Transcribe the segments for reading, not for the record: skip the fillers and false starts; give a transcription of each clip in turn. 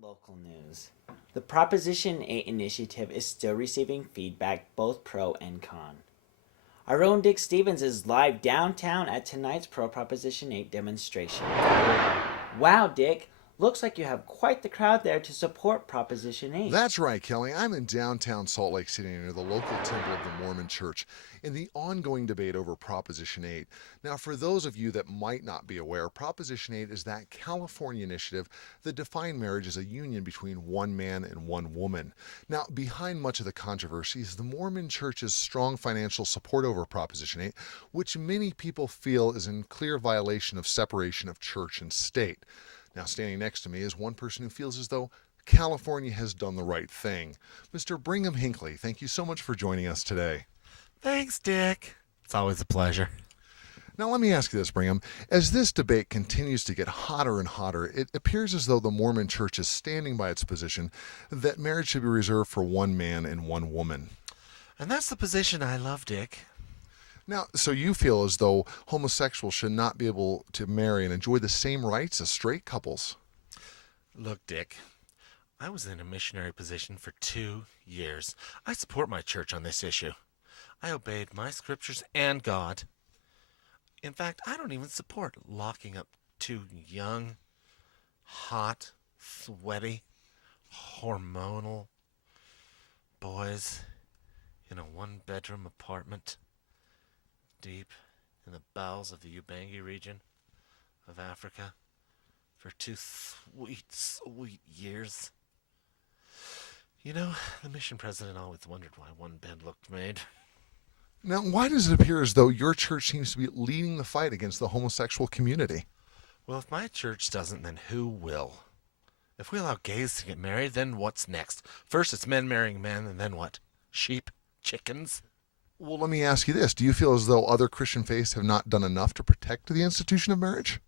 Local news. The Proposition 8 initiative is still receiving feedback, both pro and con. Our own Dick Stevens is live downtown at tonight's pro Proposition 8 demonstration. Wow, Dick. Looks like you have quite the crowd there to support Proposition 8. That's right, Kelly. I'm in downtown Salt Lake City near the local temple of the Mormon Church in the ongoing debate over Proposition 8. Now, for those of you that might not be aware, Proposition 8 is that California initiative that defined marriage as a union between one man and one woman. Now, behind much of the controversy is the Mormon Church's strong financial support over Proposition 8, which many people feel is in clear violation of separation of church and state. Now, standing next to me is one person who feels as though California has done the right thing. Mr. Brigham Hinckley, thank you so much for joining us today. Thanks, Dick. It's always a pleasure. Now, let me ask you this, Brigham. As this debate continues to get hotter and hotter, it appears as though the Mormon Church is standing by its position that marriage should be reserved for one man and one woman. And that's the position I love, Dick. Now, so you feel as though homosexuals should not be able to marry and enjoy the same rights as straight couples? Look, Dick, I was in a missionary position for 2 years. I support my church on this issue. I obeyed my scriptures and God. In fact, I don't even support locking up two young, hot, sweaty, hormonal boys in a one-bedroom apartment deep in the bowels of the Ubangi region of Africa for 2 sweet, sweet years. You know, the mission president always wondered why one bed looked made. Now, why does it appear as though your church seems to be leading the fight against the homosexual community? Well, if my church doesn't, then who will? If we allow gays to get married, then what's next? First it's men marrying men, and then what? Sheep? Chickens? Well, let me ask you this. Do you feel as though other Christian faiths have not done enough to protect the institution of marriage?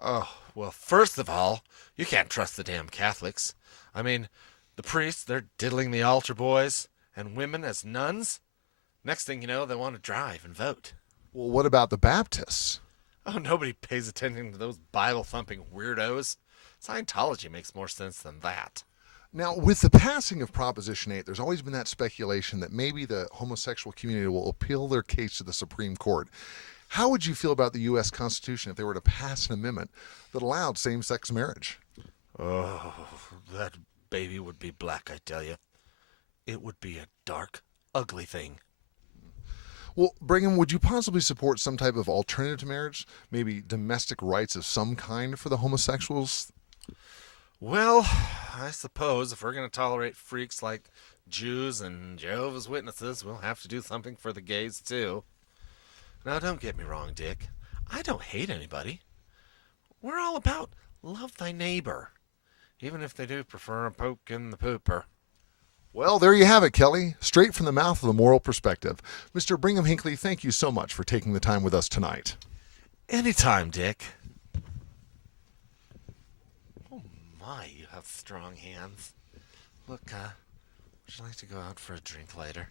Oh, well, first of all, you can't trust the damn Catholics. I mean, the priests, they're diddling the altar boys, and women as nuns. Next thing you know, they want to drive and vote. Well, what about the Baptists? Oh, nobody pays attention to those Bible-thumping weirdos. Scientology makes more sense than that. Now, with the passing of Proposition 8, there's always been that speculation that maybe the homosexual community will appeal their case to the Supreme Court. How would you feel about the U.S. Constitution if they were to pass an amendment that allowed same-sex marriage? Oh, that baby would be black, I tell you. It would be a dark, ugly thing. Well, Brigham, would you possibly support some type of alternative to marriage? Maybe domestic rights of some kind for the homosexuals? Well, I suppose if we're going to tolerate freaks like Jews and Jehovah's Witnesses, we'll have to do something for the gays, too. Now, don't get me wrong, Dick. I don't hate anybody. We're all about love thy neighbor, even if they do prefer a poke in the pooper. Well, there you have it, Kelly. Straight from the mouth of the moral perspective. Mr. Brigham Hinckley, thank you so much for taking the time with us tonight. Anytime, Dick. Oh my, you have strong hands. Look, would you like to go out for a drink later?